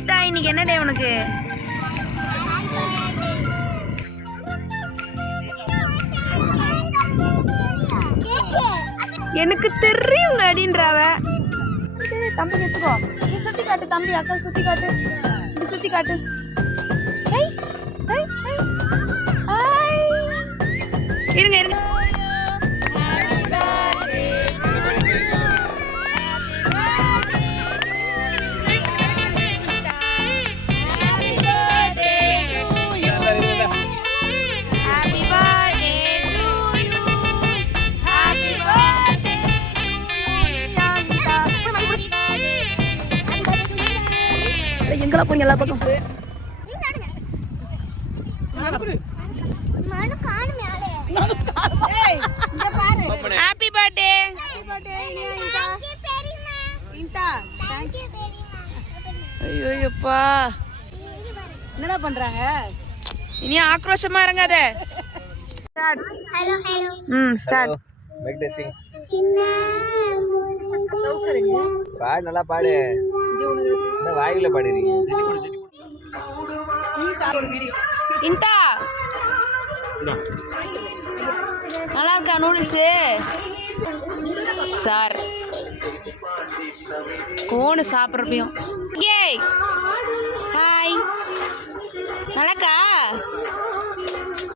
இந்தா இன்னைக்கு என்ன டே உனக்கு? எனக்கு தெரியுங்க அப்படின்றவ. தம்பி எடுத்துக்கோ. நீ சுத்தி காட்டு தம்பி, அக்கா சுத்தி காட்டு. இப்படி சுத்தி காட்டு. இருங்க இருங்க. எங்களா போய் எல்லா பக்கம் ஹாப்பி பர்த்டே. ஐயோப்பா என்னடா பண்றாங்க? இனி ஆக்ரோஷமா இறங்காத. Hello hello start. Mic testing. பாடு நல்லா பாடு. இந்த வாயில பாடுறீங்க. இந்தா நல்லா இருக்கா நூடுல்ஸ்? சார் கோனு சாப்பிட்றப்பையும். ஏய் ஹாய் நல்லாக்கா?